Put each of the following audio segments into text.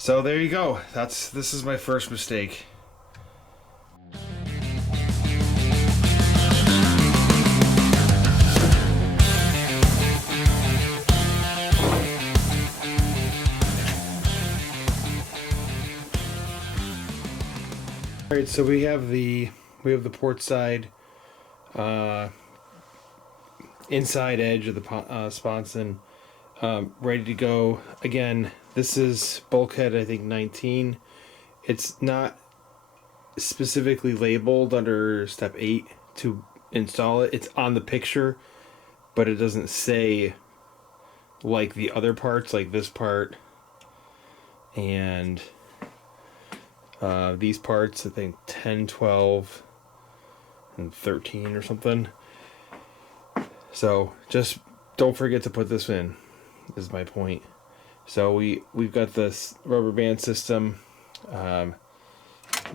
So there you go. This is my first mistake. All right, so we have the port side inside edge of the sponson ready to go. Again, this is bulkhead, I think 19. It's not specifically labeled under step 8 to install it. It's on the picture, but it doesn't say like the other parts, like this part and these parts, I think 10, 12, and 13 or something. So just don't forget to put this in, is my point. So we've got this rubber band system.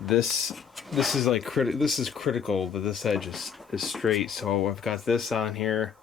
This is like this is critical that this edge is straight. So I've got this on here.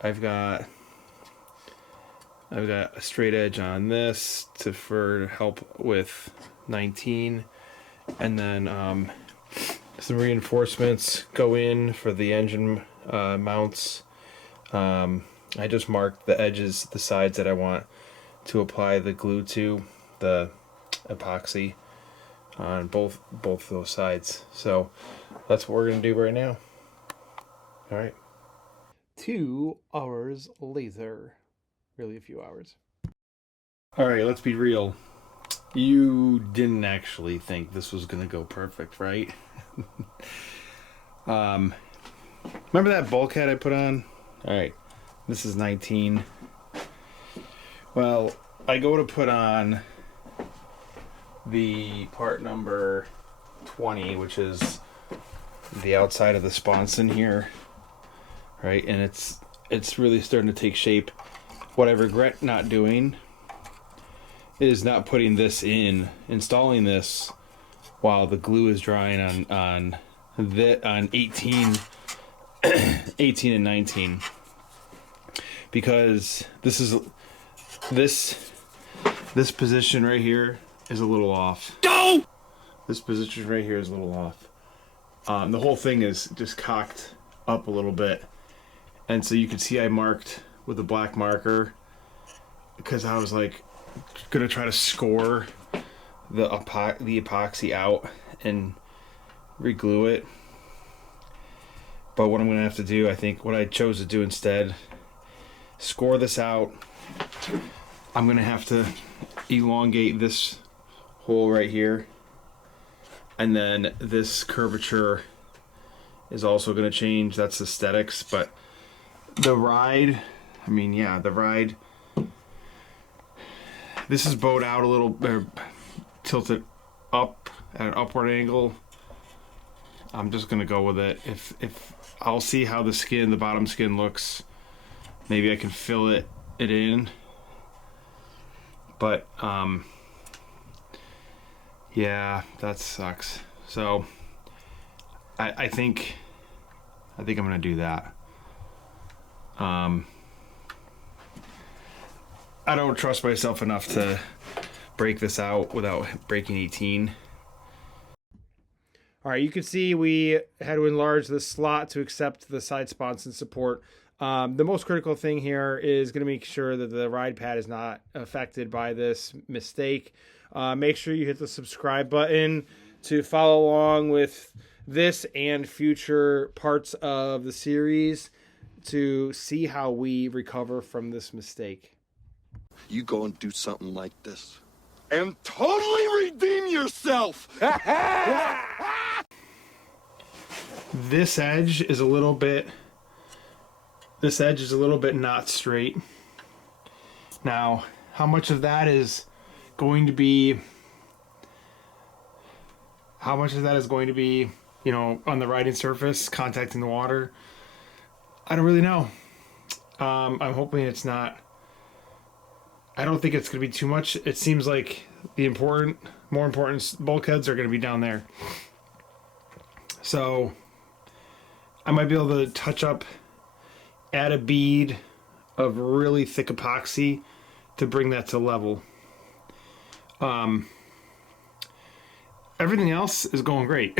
I've got a straight edge on this for help with 19, and then some reinforcements go in for the engine mounts. I just marked the edges, the sides that I want to apply the glue to, the epoxy on both those sides. So that's what we're gonna do right now. All right. 2 hours later, really a few hours. All right, let's be real. You didn't actually think this was gonna go perfect, right? Remember that bulkhead I put on? All right, this is 19. Well, I go to put on the part number 20, which is the outside of the sponson here, right? And it's really starting to take shape. What I regret not doing is not putting this in, installing this while the glue is drying on 18 and 19, because this position right here is a little off. No! This position right here is a little off. The whole thing is just cocked up a little bit, and so you can see I marked with a black marker because I was like gonna try to score the epoxy out and reglue it. But what I'm gonna have to do, I think what I chose to do instead, score this out. I'm gonna have to elongate this hole right here, and then this curvature is also gonna change. That's aesthetics, but the ride, I mean, yeah, the ride, this is bowed out a little, tilted up at an upward angle. I'm just gonna go with it. If I'll see how the bottom skin looks. Maybe I can fill it in. But yeah, that sucks. So I think I'm gonna do that. I don't trust myself enough to break this out without breaking 18. All right, you can see we had to enlarge the slot to accept the side sponson support. The most critical thing here is going to make sure that the ride pad is not affected by this mistake. Make sure you hit the subscribe button to follow along with this and future parts of the series to see how we recover from this mistake. You go and do something like this and totally redeem yourself. This edge is a little bit not straight. Now, how much of that is going to be you know, on the riding surface, contacting the water? I don't really know. I'm hoping it's not. I don't think it's going to be too much. It seems like the more important bulkheads are going to be down there. So I might be able to touch up, add a bead of really thick epoxy to bring that to level. Everything else is going great.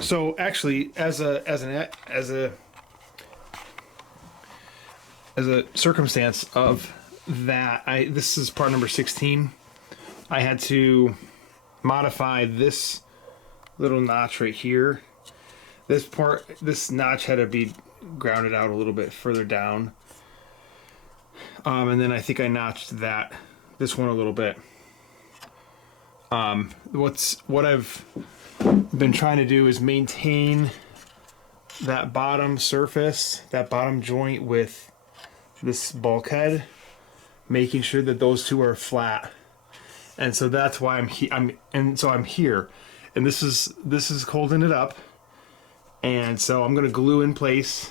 So actually, as a circumstance of that, this is part number 16. I had to modify this little notch right here. This notch had to be grounded out a little bit further down. And then I think I notched this one a little bit. What I've been trying to do is maintain that bottom surface, that bottom joint with this bulkhead, making sure that those two are flat. And so that's why I'm here, and this is holding it up. And so I'm gonna glue in place.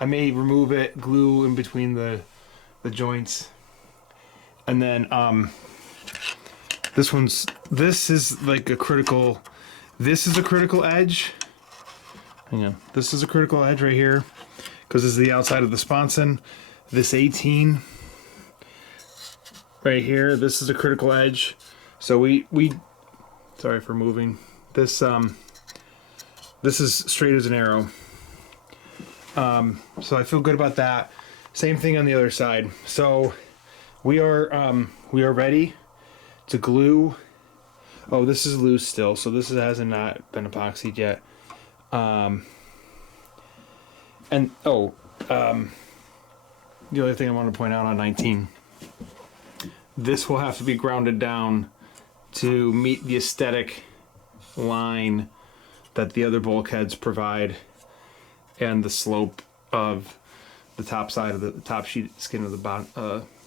I may remove it, glue in between the joints, and then this is like a critical. This is a critical edge. Hang on, this is a critical edge right here, because this is the outside of the sponson. This 18 right here. This is a critical edge. So we sorry for moving this. This is straight as an arrow. So I feel good about that. Same thing on the other side. So we are ready to glue. Oh, this is loose still, so this hasn't not been epoxied yet. The other thing I want to point out on 19, this will have to be grounded down to meet the aesthetic line that the other bulkheads provide, and the slope of the top side of the top sheet skin of the bottom,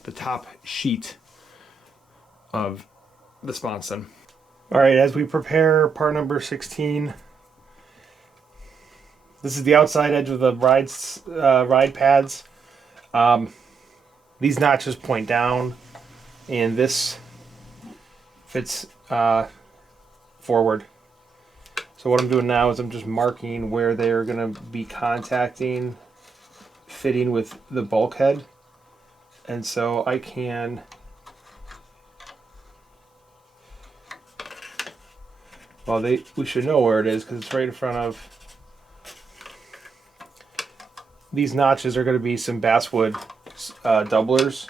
the top sheet of the sponson. All right, as we prepare part number 16, this is the outside edge of the ride pads. These notches point down, and this fits forward. So what I'm doing now is I'm just marking where they're going to be contacting, fitting with the bulkhead. And so I can we should know where it is because it's right in front of. These notches are going to be some basswood doublers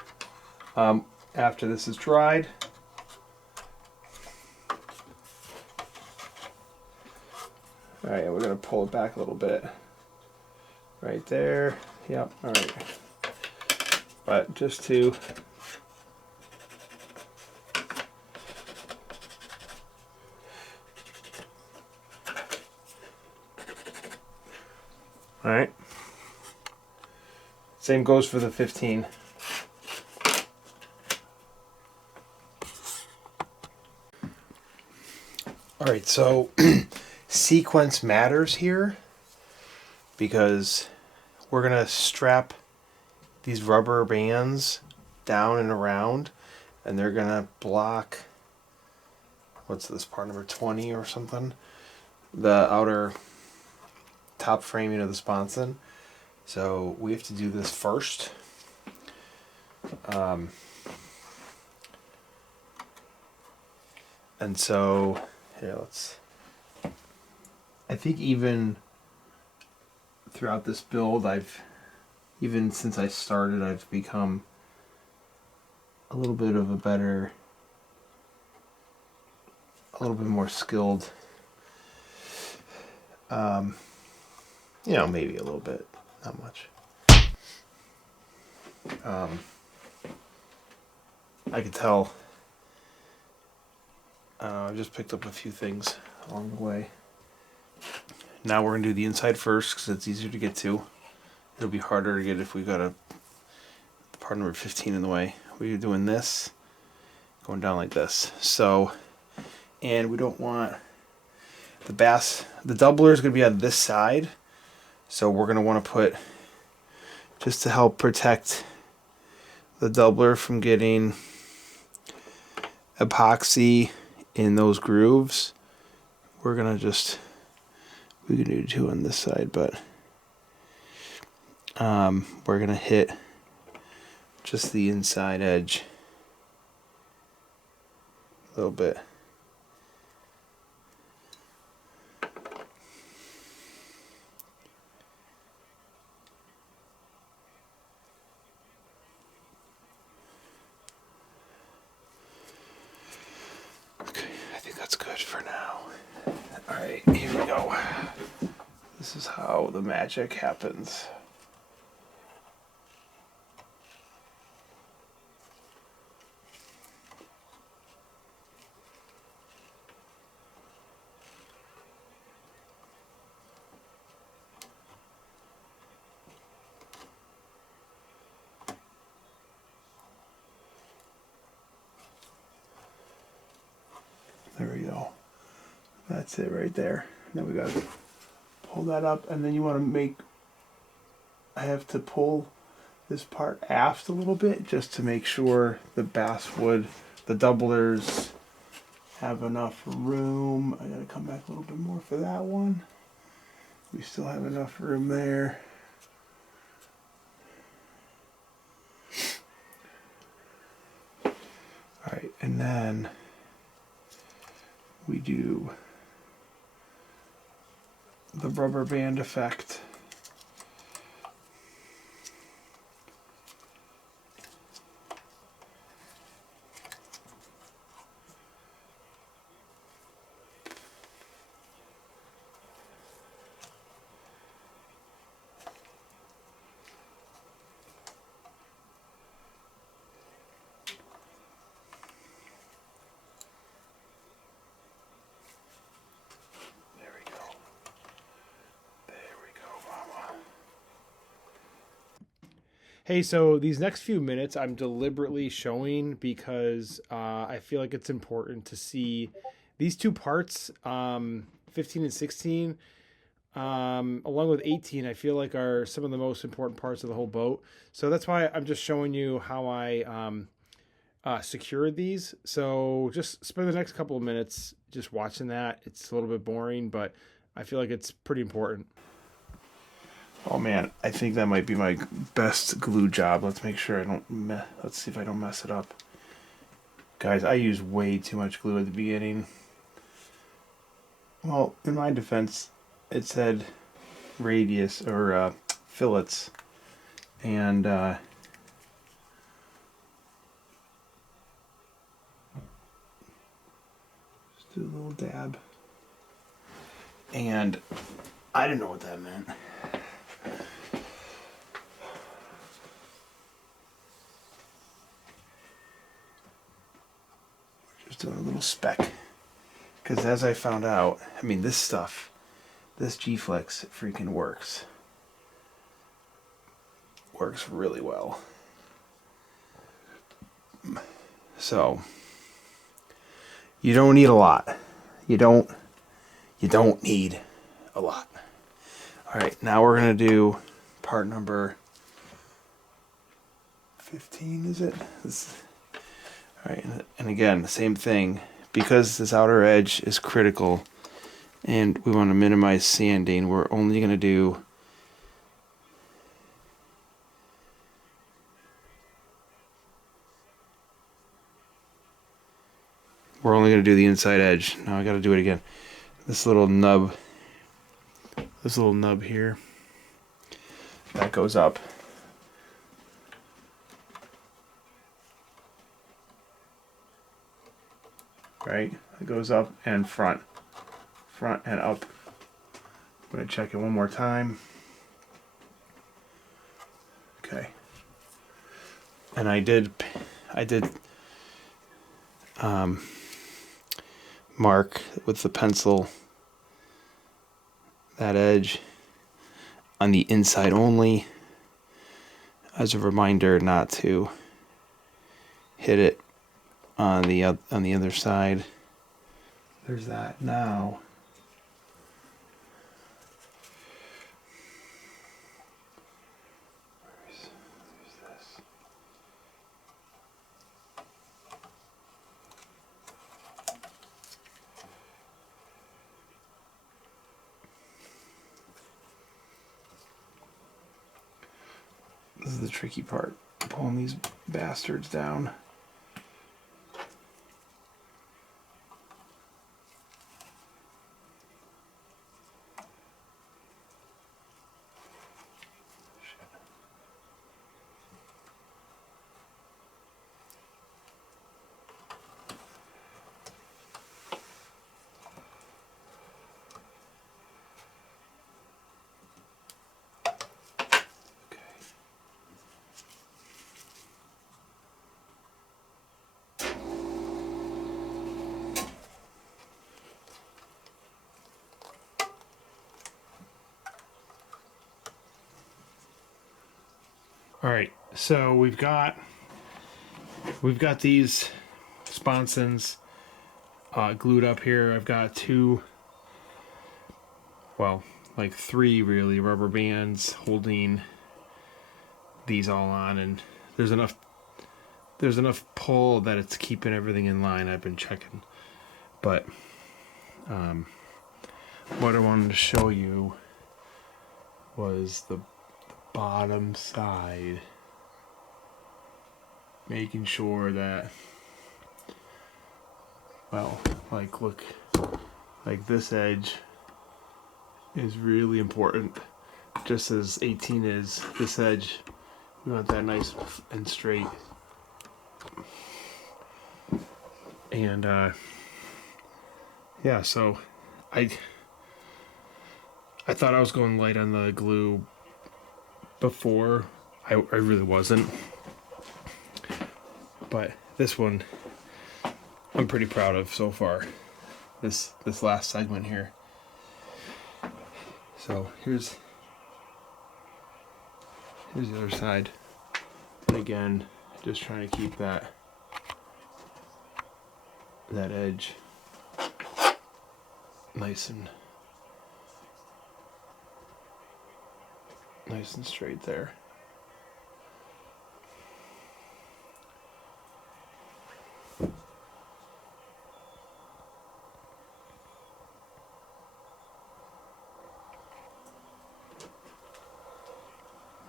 after this is dried. All right, we're going to pull it back a little bit. Right there. Yep, all right. But just to all right. Same goes for the 15. All right, so sequence matters here because we're going to strap these rubber bands down and around, and they're going to block, what's this, part number 20 or something? The outer top framing of the sponson. So we have to do this first. And so here, I think even throughout this build, even since I started, I've become a little bit more skilled. Maybe a little bit, not much. I could tell. I just picked up a few things along the way. Now we're going to do the inside first because it's easier to get to. It'll be harder to get if we got the part number 15 in the way. We're doing this, going down like this. So, and we don't want the doubler is going to be on this side. So we're going to want to put, just to help protect the doubler from getting epoxy in those grooves, we're going to we can do two on this side, but we're going to hit just the inside edge a little bit. Okay, I think that's good for now. All right, here we go. This is how the magic happens. There we go. That's it right there. Now we gotta pull that up, and then you want to make. I have to pull this part aft a little bit just to make sure the basswood, the doublers, have enough room. I gotta come back a little bit more for that one. We still have enough room there. All right, and then we do the rubber band effect. Hey, so these next few minutes I'm deliberately showing because I feel like it's important to see these two parts, 15 and 16, along with 18, I feel like are some of the most important parts of the whole boat. So that's why I'm just showing you how I secured these. So just spend the next couple of minutes just watching that. It's a little bit boring, but I feel like it's pretty important. Oh man, I think that might be my best glue job. Let's make sure I don't let's see if I don't mess it up. Guys, I use way too much glue at the beginning. Well, in my defense, it said radius or fillets, and just do a little dab. And I didn't know what that meant. Just doing a little speck. Because as I found out, I mean, this stuff, this G-Flex freaking works. Works really well. So, you don't need a lot. You don't need a lot. All right, now we're going to do part number 15, is it? All right, and again, the same thing. Because this outer edge is critical and we want to minimize sanding, we're only going to do the inside edge. Now I got to do it again. This little nub here, that goes up. Right? It goes up and front and up. I'm going to check it one more time. Okay. And I did mark with the pencil that edge on the inside only as a reminder not to hit it on the other side. There's that. Now where's this? This is the tricky part, pulling these bastards down. All right, so we've got these sponsons glued up here. I've got two, well, like three really, rubber bands holding these all on, and there's enough pull that it's keeping everything in line. I've been checking, but what I wanted to show you was the bottom side, making sure that, well, like, look, like this edge is really important, just as 18 is. This edge, we want that nice and straight. And yeah, so I thought I was going light on the glue before. I really wasn't, but this one I'm pretty proud of so far, this last segment here. So here's the other side, and again, just trying to keep that edge nice and straight there.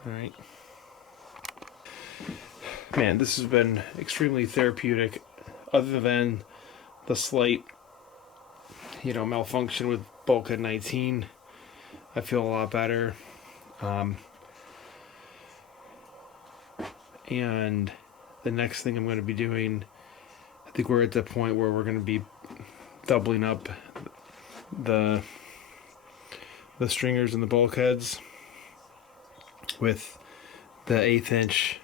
All right. Man, this has been extremely therapeutic, other than the slight, malfunction with bulkhead 19. I feel a lot better. And the next thing I'm going to be doing, I think we're at the point where we're going to be doubling up the stringers and the bulkheads with the 1/8 inch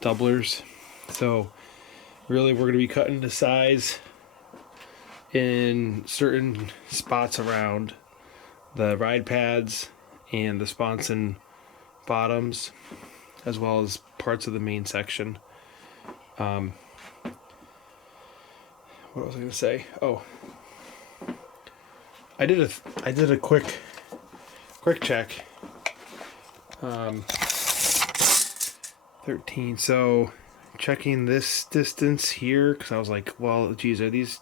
doublers. So really we're going to be cutting to size in certain spots around the ride pads and the sponson bottoms, as well as parts of the main section. What was I going to say? Oh, I did a quick check. 13. So checking this distance here, because I was like, well, geez, are these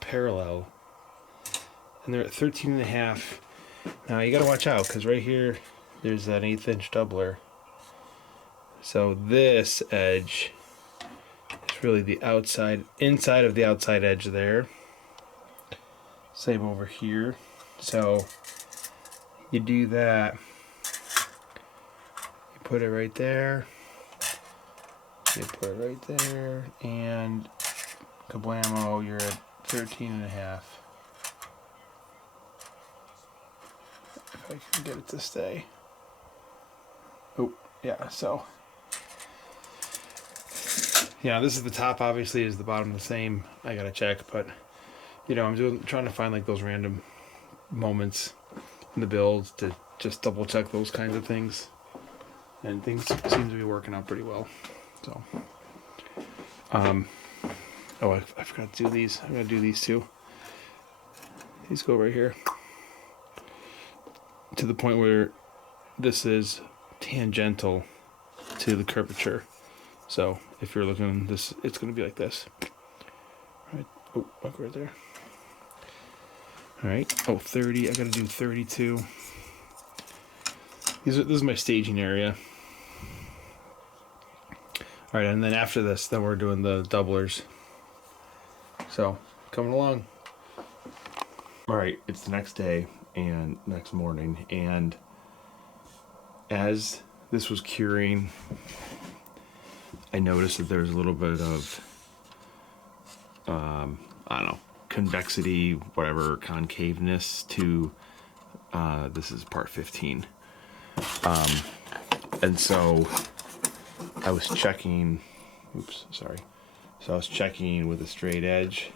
parallel? And they're at 13.5. Now you gotta watch out, because right here there's that 1/8 inch doubler. So this edge is really the inside of the outside edge there. Same over here. So you do that. You put it right there. You put it right there, and kablamo, you're at 13.5. If I can get it to stay. Oh, yeah, so. Yeah, this is the top, obviously, is the bottom the same. I gotta check, but, I'm trying to find like those random moments in the build to just double check those kinds of things. And things seem to be working out pretty well. So, oh, I forgot to do these. I'm gonna do these too. These go right here to the point where this is tangential to the curvature. So if you're looking this, it's gonna be like this. Right. Oh, look right there. All right. Oh, 30. I gotta do 32. This is my staging area. All right, and then after this, then we're doing the doublers. So, coming along. All right, it's the next day and next morning, and as this was curing, I noticed that there's a little bit of, I don't know, convexity, whatever, concaveness to, this is part 15. And so I was checking, So I was checking with a straight edge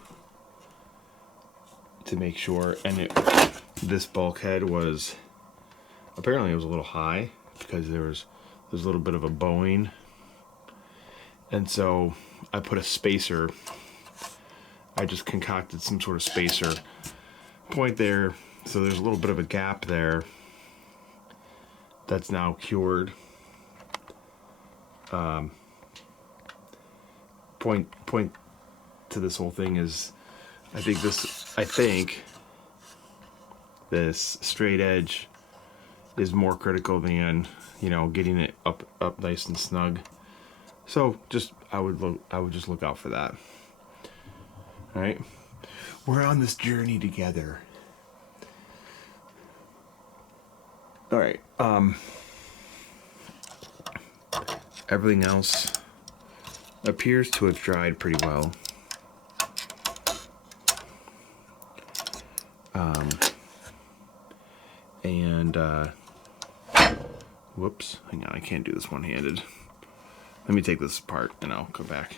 to make sure, and this bulkhead was, apparently it was a little high because there was there's a little bit of a bowing. And so I put a spacer. I just concocted some sort of spacer point there. So there's a little bit of a gap there that's now cured. Point to this whole thing is, I think this straight edge is more critical than, you know, getting it up nice and snug. So I would just look out for that. All right, we're on this journey together. All right, everything else appears to have dried pretty well. Whoops, hang on, I can't do this one-handed. Let me take this apart and I'll come back.